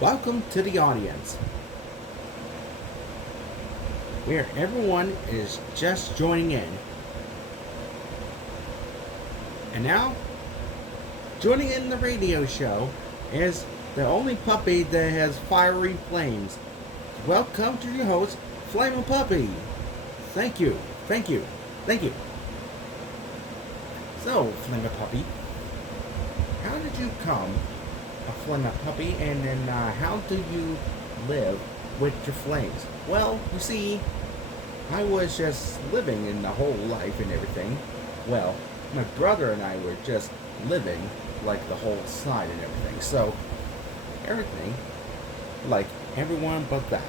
Welcome to the audience, where everyone is just joining in. And now, joining in the radio show is the only puppy that has fiery flames. Welcome to your host, Flamin Puppy. Thank you, thank you, thank you. So, Flamin Puppy, how did you come a Flamin Puppy, and then how do you live with your flames? Well, you see, I was just living in the whole life and everything. Well, my brother and I were just living like the whole side and everything. So, everything, like everyone but that.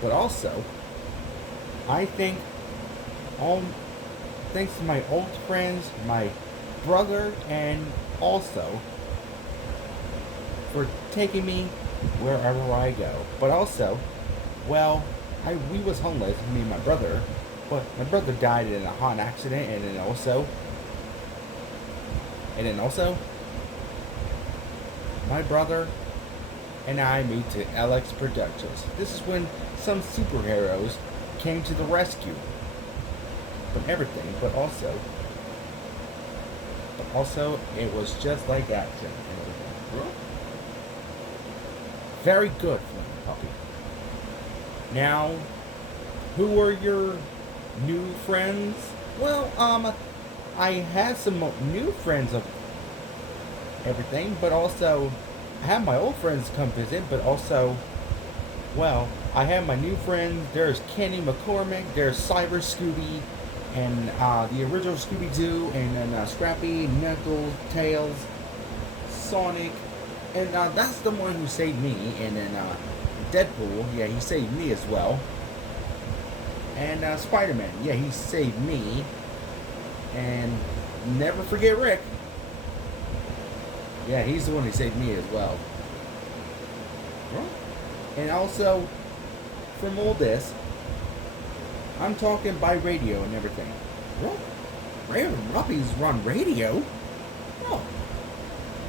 But also, I think all thanks to my old friends, my brother, and also for taking me wherever I go. But also, well, we was homeless, me and my brother, but my brother died in a hot accident, and then also, my brother and I moved to LX Productions. This is when some superheroes came to the rescue from everything, but also, it was just like action and everything. Very good, Flamin' Puppy. Now, who are your new friends? Well, I had some new friends of everything, but also I have my old friends come visit, but also, well, I have my new friends. There's Kenny McCormick, there's Cyber Scooby, and the original Scooby Doo, and then Scrappy, Knuckles, Tails, Sonic, and that's the one who saved me. And then Deadpool, yeah, he saved me as well. And Spider-Man, yeah, he saved me. And never forget Rick. Yeah, he's the one who saved me as well. And also, from all this, I'm talking by radio and everything. What? Raven Ruppy's on radio? Oh.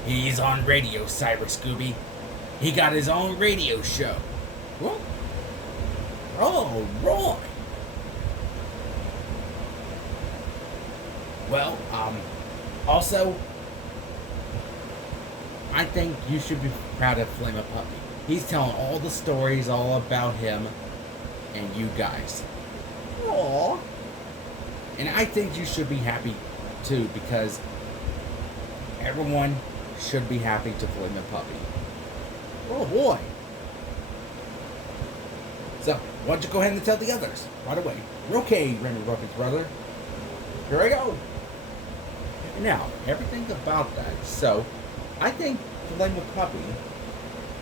He's on radio, Cyber Scooby. He got his own radio show. What? Oh, Roy. Well, also, I think you should be proud of Flamin' Puppy. He's telling all the stories all about him and you guys. Aww. And I think you should be happy too, because everyone should be happy to Flamin' Puppy. Oh boy. So, why don't you go ahead and tell the others right away. Okay, Remy Ruffy's brother. Here I go. Now, everything about that. So, I think Flamin' Puppy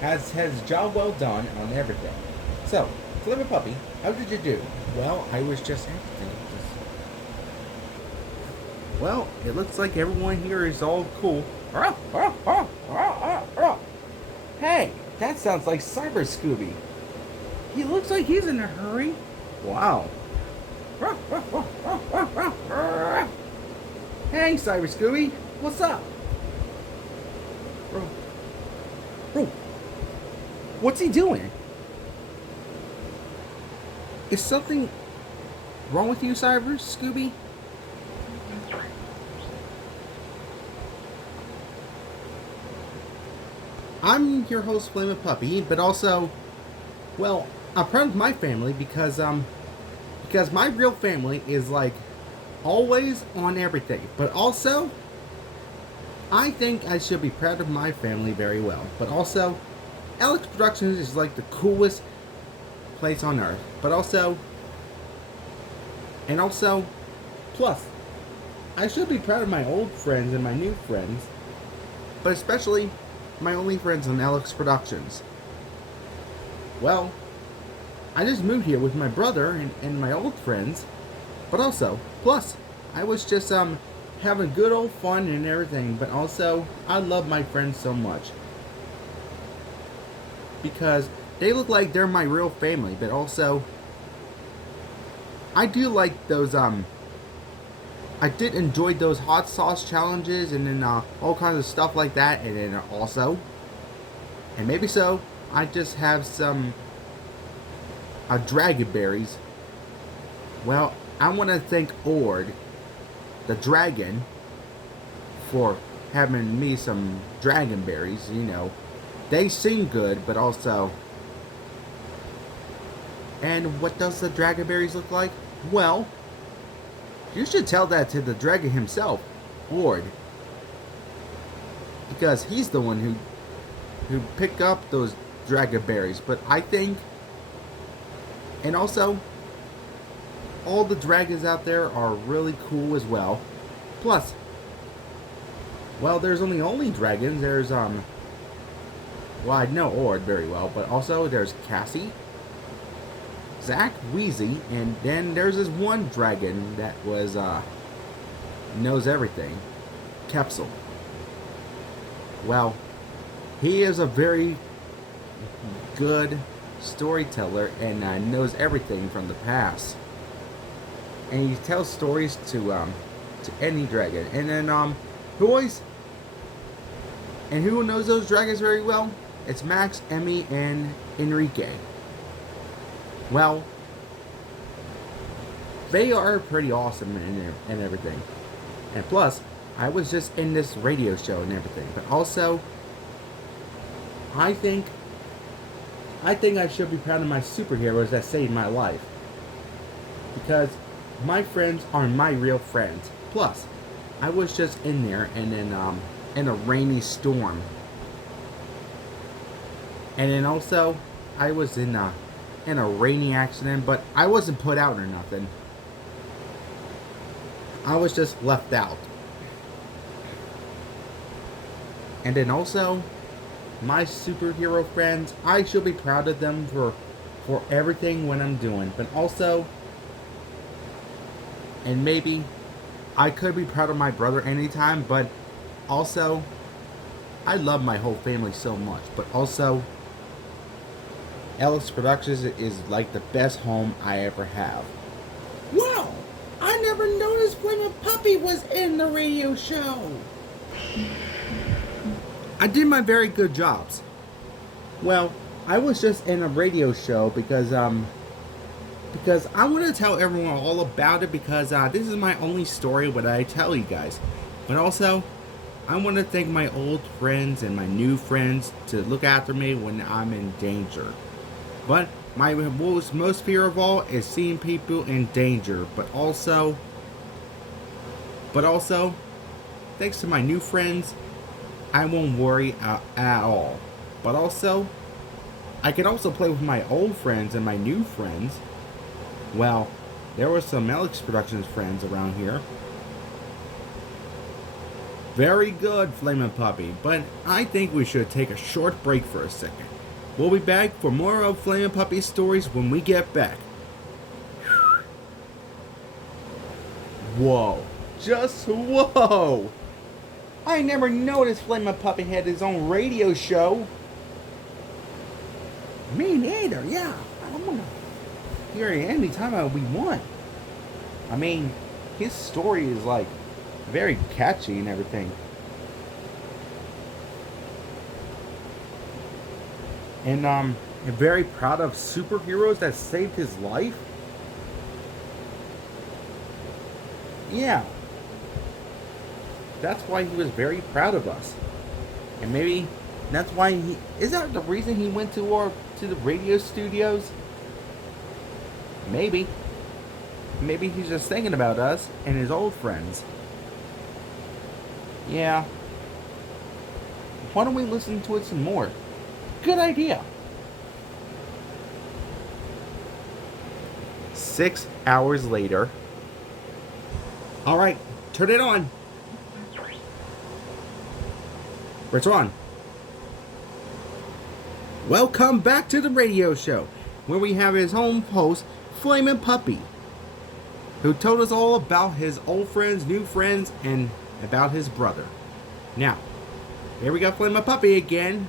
has his job well done on everything. So, Flamin' Puppy, how did you do? Well, I was just everything. Well, it looks like everyone here is all cool. Hey, that sounds like Cyber Scooby. He looks like he's in a hurry. Wow. Hey, Cyber Scooby, what's up? Bro, what's he doing? Is something wrong with you, Cyber Scooby? I'm your host, Flamin' Puppy, but also, well, I'm proud of my family because my real family is like always on everything. But also, I think I should be proud of my family very well. But also, Alex Productions is like the coolest place on earth. But also, plus, I should be proud of my old friends and my new friends, but especially my only friends on Alex Productions. Well, I just moved here with my brother and my old friends, but also, plus, I was just having good old fun and everything, but also, I love my friends so much. Because they look like they're my real family, but also, I do like those, I did enjoy those hot sauce challenges and then all kinds of stuff like that, and then also, And maybe so, I just have some dragon berries. Well, I want to thank Ord, the dragon, for having me some dragon berries. They seem good, but also. And what does the dragon berries look like? Well, you should tell that to the dragon himself, Ord, because he's the one who picked up those dragon berries. But I think, and also, all the dragons out there are really cool as well. Plus, well, there's only dragons. There's well, I know Ord very well, but also there's Cassie, Zach, Wheezy, and then there's this one dragon that was knows everything, Capsule. Well, he is a very good storyteller and knows everything from the past, and he tells stories to any dragon. And then who knows those dragons very well? It's Max, Emmy, and Enrique. Well, they are pretty awesome and everything. And plus, I was just in this radio show and everything. But also, I think I should be proud of my superheroes that saved my life. Because my friends are my real friends. Plus, I was just in there and then in a rainy storm. And then also, I was in a rainy accident, but I wasn't put out or nothing. I was just left out. And then also, my superhero friends, I should be proud of them for everything what I'm doing. But also, and maybe I could be proud of my brother anytime, but also, I love my whole family so much. But also, Alex Productions is like the best home I ever have. Wow! I never noticed Flamin' Puppy was in the radio show. I did my very good jobs. Well, I was just in a radio show because I want to tell everyone all about it, because this is my only story what I tell you guys. But also, I want to thank my old friends and my new friends to look after me when I'm in danger. But my most fear of all is seeing people in danger. But also, thanks to my new friends, I won't worry at all. But also, I can also play with my old friends and my new friends. Well, there were some Alex Productions friends around here. Very good, Flamin' Puppy. But I think we should take a short break for a second. We'll be back for more of Flamin' Puppy's stories when we get back. Whoa. Just whoa. I never noticed Flamin' Puppy had his own radio show. Me neither, yeah. I'm gonna hear it anytime we want. I mean, his story is like very catchy and everything. And I'm very proud of superheroes that saved his life. Yeah. That's why he was very proud of us. And maybe that's why is that the reason he went to the radio studios? Maybe. Maybe he's just thinking about us and his old friends. Yeah. Why don't we listen to it some more? Good idea. 6 hours later. Alright, turn it on. It's on. Welcome back to the radio show, where we have his home host, Flamin' Puppy, who told us all about his old friends, new friends, and about his brother. Now, here we got Flamin' Puppy again.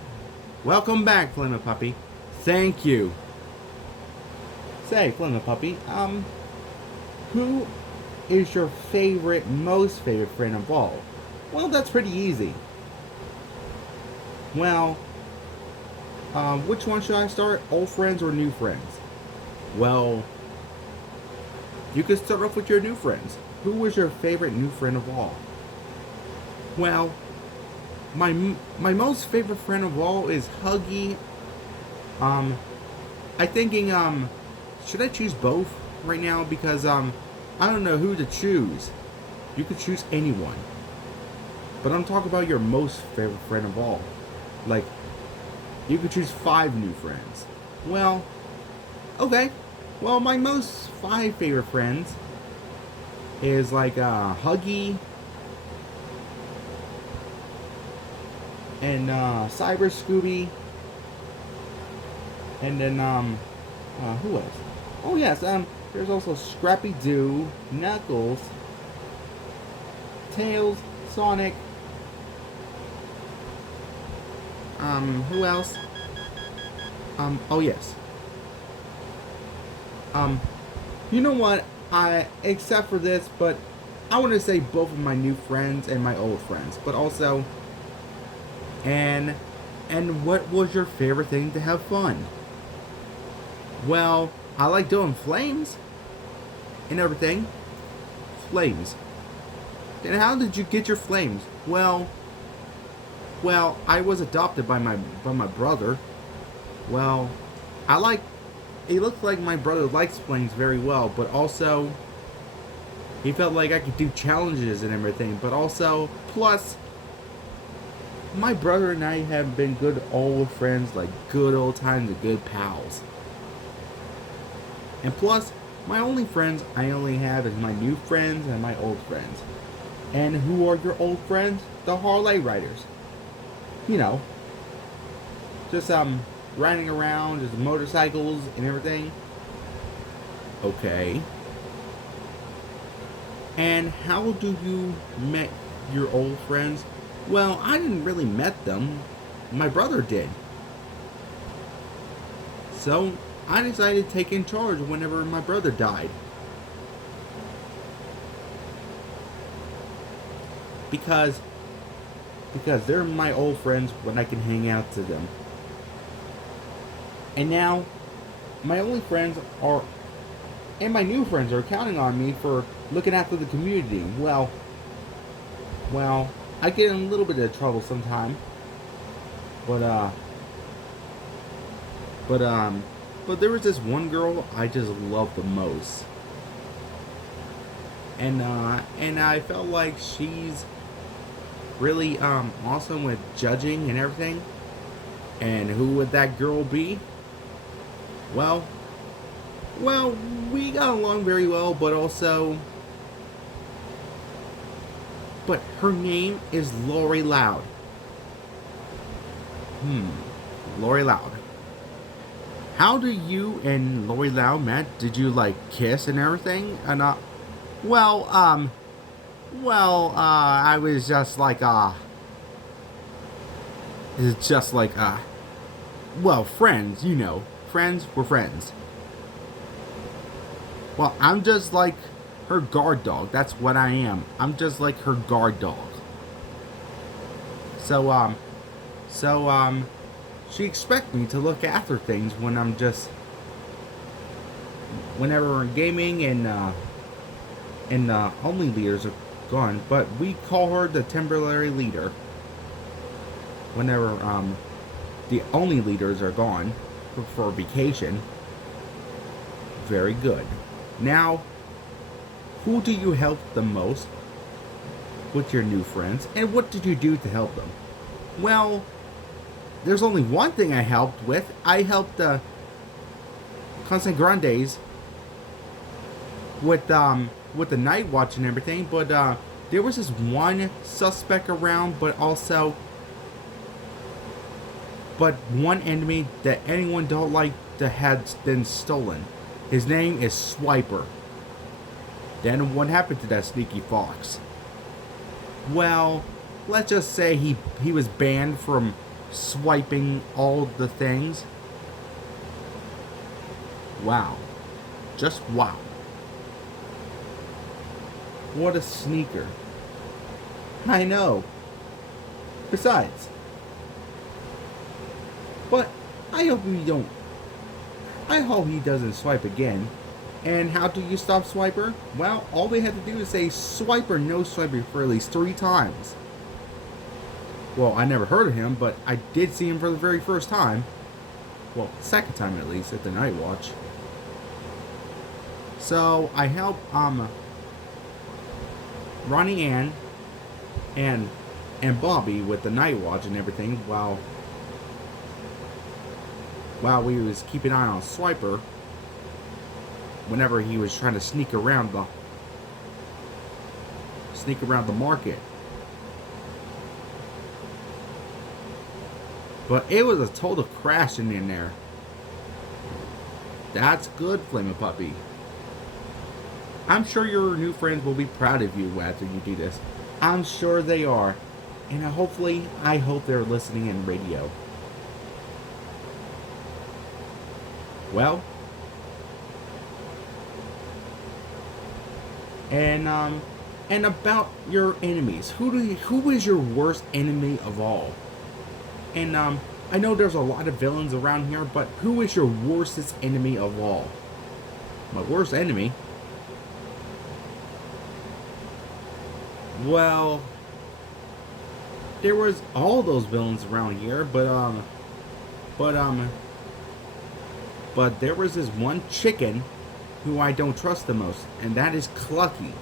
Welcome back, Flamin' Puppy. Thank you. Say, Flamin' Puppy, who is your most favorite friend of all? Well, that's pretty easy. Well, Which one should I start? Old friends or new friends? Well, you could start off with your new friends. Who was your favorite new friend of all? Well, my most favorite friend of all is Huggy. I thinking should I choose both right now because I don't know who to choose. You could choose anyone. But I'm talking about your most favorite friend of all. Like you could choose 5 new friends. Well, okay. Well, my most 5 favorite friends is like Huggy and Cyber Scooby and then who else? Oh yes, there's also Scrappy Doo, Knuckles, Tails, Sonic. Who else? Oh yes. You know what? Except for this, but I want to say both of my new friends and my old friends, but also, and what was your favorite thing to have fun? Well, I like doing flames and everything. Flames. And how did you get your flames? Well, I was adopted by my brother. Well, I like. It looks like my brother likes flames very well, but also he felt like I could do challenges and everything. But also, plus, my brother and I have been good old friends, like good old times and good pals. And plus, my only friends I only have is my new friends and my old friends. And who are your old friends? The Harley Riders. You know, just riding around, just motorcycles and everything. Okay. And how do you met your old friends? Well, I didn't really met them. My brother did. So I decided to take in charge whenever my brother died. Because they're my old friends when I can hang out to them. And now my only friends are and my new friends are counting on me for looking after the community. Well, I get in a little bit of trouble sometimes. But there was this one girl I just loved the most. And I felt like she's really awesome with judging and everything. And who would that girl be? Well, we got along very well, but her name is Lori Loud. Lori Loud. How do you and Lori Loud met? Did you like kiss and everything? And I was just like it's just like friends, you know. Friends were friends. Well, I'm just like her guard dog. That's what I am. I'm just like her guard dog. So she expects me to look after things whenever we're gaming and the only leaders are gone. But we call her the temporary leader whenever the only leaders are gone for vacation. Very good. Now, who do you help the most with your new friends, and what did you do to help them? Well, there's only one thing I helped with. I helped the Constant Grandes with the night watch and everything, but there was this one suspect around, but one enemy that anyone don't like that had been stolen. His name is Swiper. Then what happened to that sneaky fox? Well, let's just say he was banned from swiping all the things. Wow. Just wow. What a sneaker. I know. Besides. But I hope we don't. I hope he doesn't swipe again. And how do you stop Swiper? Well, all they had to do is say Swiper, no Swiper for at least 3 times. Well, I never heard of him, but I did see him for the very first time. Well, second time at least, at the night watch. So, I helped, Ronnie Ann and Bobby with the night watch and everything while we was keeping an eye on Swiper whenever he was trying to sneak around the market. But it was a total crashing in there. That's good, Flamin' Puppy. I'm sure your new friends will be proud of you after you do this. I'm sure they are. And I hope they're listening in radio. Well, and about your enemies. Who is your worst enemy of all? And I know there's a lot of villains around here, but who is your worstest enemy of all? My worst enemy? Well, there was all those villains around here, but there was this one chicken who I don't trust the most, and that is Clucky.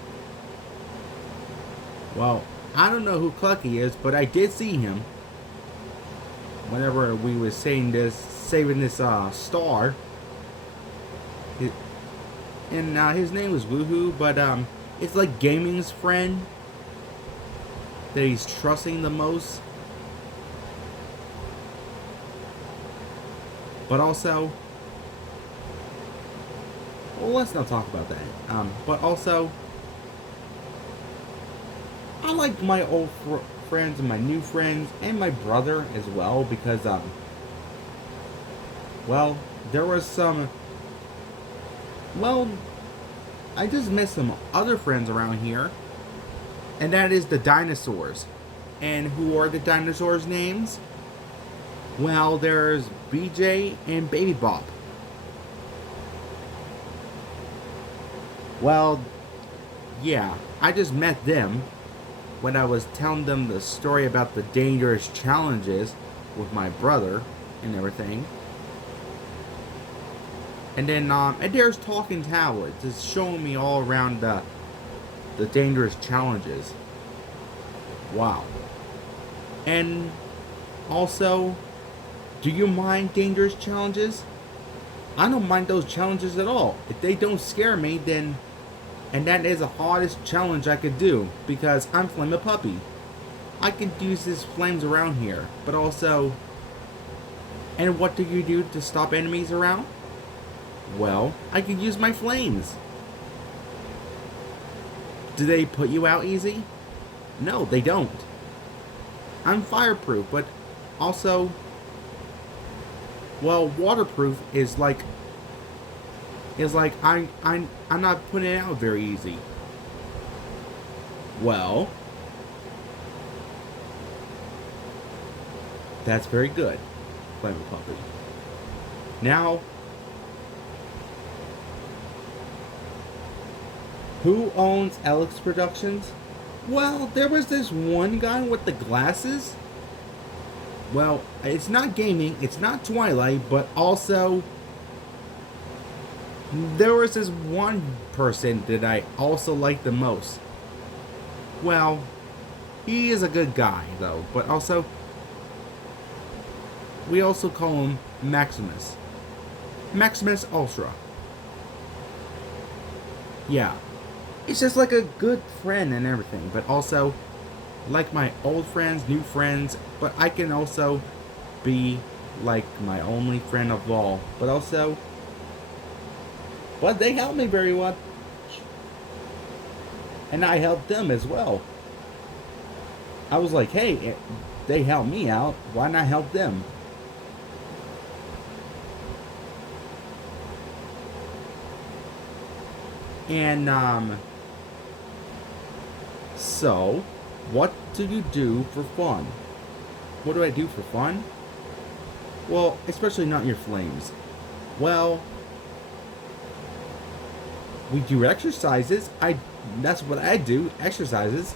Well, I don't know who Clucky is, but I did see him whenever we was saving this star. And his name was Woohoo, but it's like gaming's friend that he's trusting the most. But also, well, let's not talk about that. But also, I like my old friends and my new friends and my brother as well because, well, there was some, well, I just met some other friends around here, and that is the dinosaurs. And who are the dinosaurs' names? Well, there's BJ and Baby Bop. Well, yeah, I just met them when I was telling them the story about the dangerous challenges with my brother and everything. And then, and there's talking tablets. It's showing me all around the dangerous challenges. Wow. And also, do you mind dangerous challenges? I don't mind those challenges at all. If they don't scare me, then, and that is the hardest challenge I could do, because I'm Flamin' Puppy. I could use these flames around here, but also, and what do you do to stop enemies around? Well, I could use my flames. Do they put you out easy? No, they don't. I'm fireproof, but also, well, waterproof is like I'm not putting it out very easy. Well, that's very good, Flamin' Puppy. Now, who owns Alex Productions? Well, there was this one guy with the glasses. Well, it's not gaming, it's not Twilight, but also there was this one person that I also like the most. Well, he is a good guy though, but also we also call him Maximus. Maximus Ultra. Yeah. It's just like a good friend and everything, but also like my old friends, new friends, but I can also be like my only friend of all, but also, but they helped me very much, and I helped them as well. I was like, hey, they helped me out, why not help them? And, so, what do you do for fun? What do I do for fun? Well, especially not your flames. Well, we do exercises. That's what I do, exercises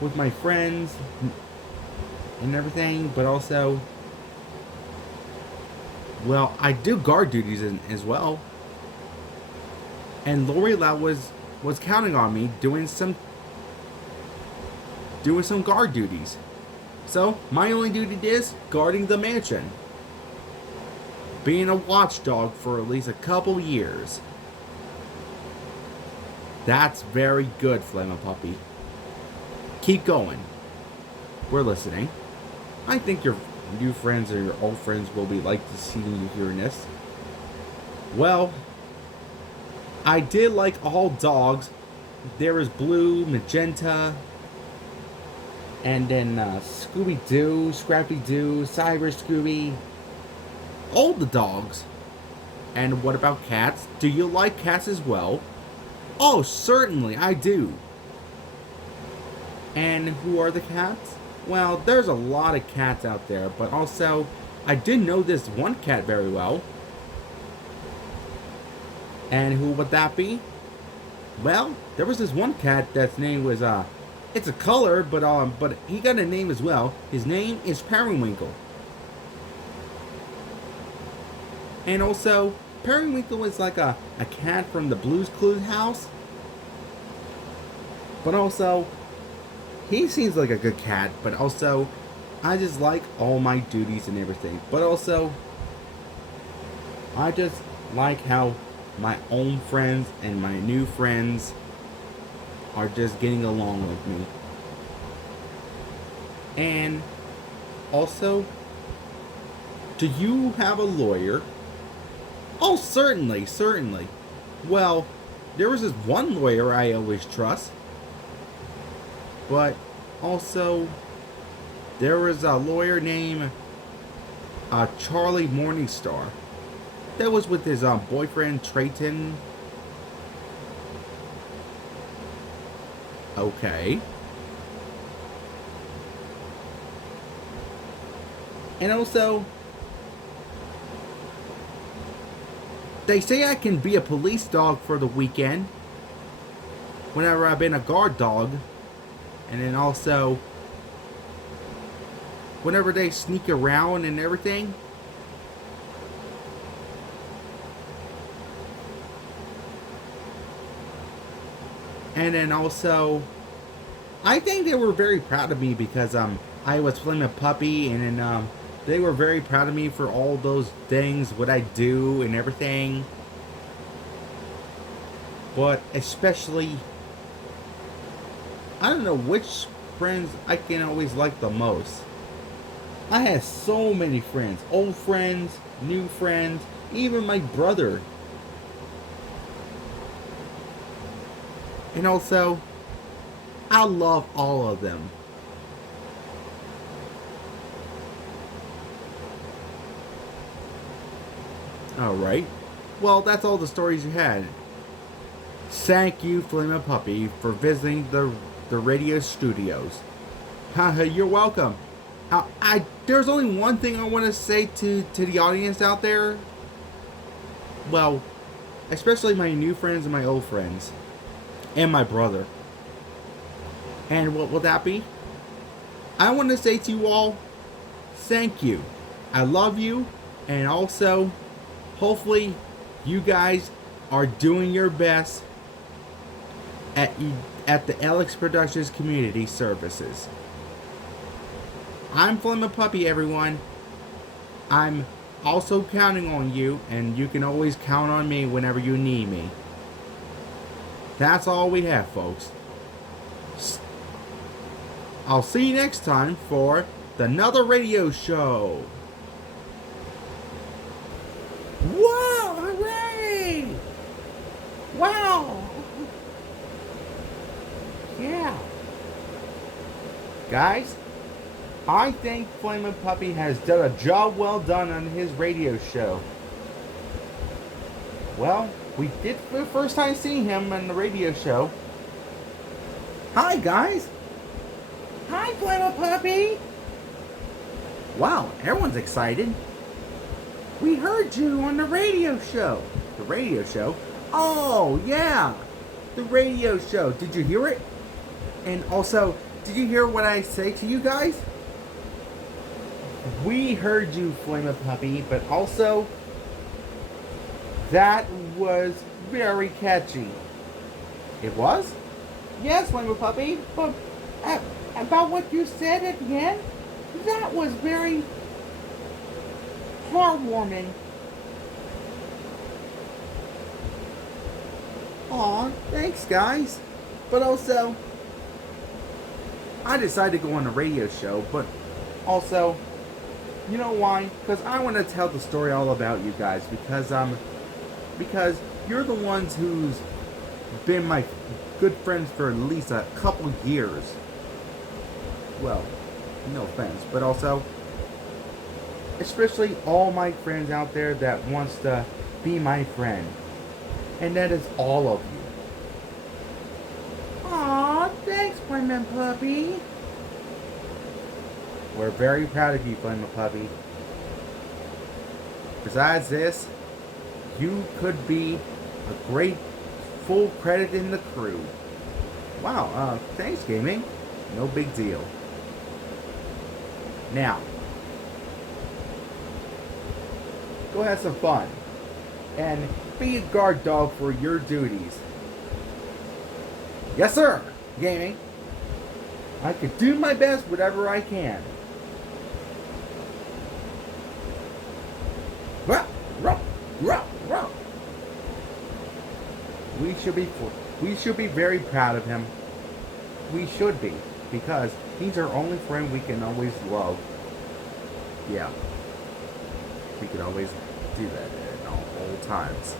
with my friends and everything, but also, well, I do guard duties as well. And Lori Lau was counting on me doing some guard duties. So my only duty is guarding the mansion, being a watchdog for at least a couple years. That's very good, Flamin' Puppy. Keep going. We're listening. I think your new friends or your old friends will be like to see you hearing this. Well, I did like all dogs. There is Blue, Magenta, and then Scooby-Doo, Scrappy-Doo, Cyber Scooby. All the dogs. And what about cats? Do you like cats as well? Oh, certainly, I do. And who are the cats? Well, there's a lot of cats out there, but also, I did know this one cat very well. And who would that be? Well, there was this one cat that's name was, it's a color, but he got a name as well. His name is Periwinkle. And also, Periwinkle is like a cat from the Blue's Clues house. But also, he seems like a good cat, but also, I just like all my duties and everything. But also, I just like how my own friends and my new friends are just getting along with me. And also, do you have a lawyer? Oh, certainly, certainly. Well, there was this one lawyer I always trust. But also, there was a lawyer named Charlie Morningstar. That was with his boyfriend, Trayton. Okay. And also, they say I can be a police dog for the weekend. Whenever I've been a guard dog. And then also, whenever they sneak around and everything. And then also, I think they were very proud of me because I was Flamin' Puppy, and then they were very proud of me for all those things, what I do and everything. But especially, I don't know which friends I can always like the most. I had so many friends, old friends, new friends, even my brother. And also, I love all of them. Alright. Well, that's all the stories you had. Thank you, Flamin' Puppy, for visiting the radio studios. Haha, you're welcome. There's only one thing I want to say to the audience out there. Well, especially my new friends and my old friends. And my brother. And what will that be? I want to say to you all, thank you. I love you. And also, hopefully, you guys are doing your best at the Alex Productions Community Services. I'm Flamin' Puppy, everyone. I'm also counting on you, and you can always count on me whenever you need me. That's all we have, folks. I'll see you next time for another radio show. Wow, hooray! Wow! Yeah. Guys, I think Flamin' Puppy has done a job well done on his radio show. Well, we did for the first time see him on the radio show. Hi, guys. Hi, Flamin' Puppy. Wow, everyone's excited. We heard you on the radio show. The radio show? Oh, yeah. The radio show. Did you hear it? And also, did you hear what I say to you guys? We heard you, Flamin' Puppy, but also, that was very catchy. It was? Yes, Flamin' Puppy, but about what you said at the end, that was very heartwarming. Aw, thanks guys. But also, I decided to go on a radio show, but also, you know why? Because I want to tell the story all about you guys, because you're the ones who's been my good friends for at least a couple years. Well, no offense, but also, especially all my friends out there that wants to be my friend. And that is all of you. Aw, thanks, Flamin' Puppy. We're very proud of you, Flamin' Puppy. Besides this, you could be a great full credit in the crew. Wow, thanks, Gaming. No big deal. Now, go have some fun. And be a guard dog for your duties. Yes, sir, Gaming. I can do my best whatever I can. We should be very proud of him. We should be, because he's our only friend we can always love. Yeah. We can always do that at all times.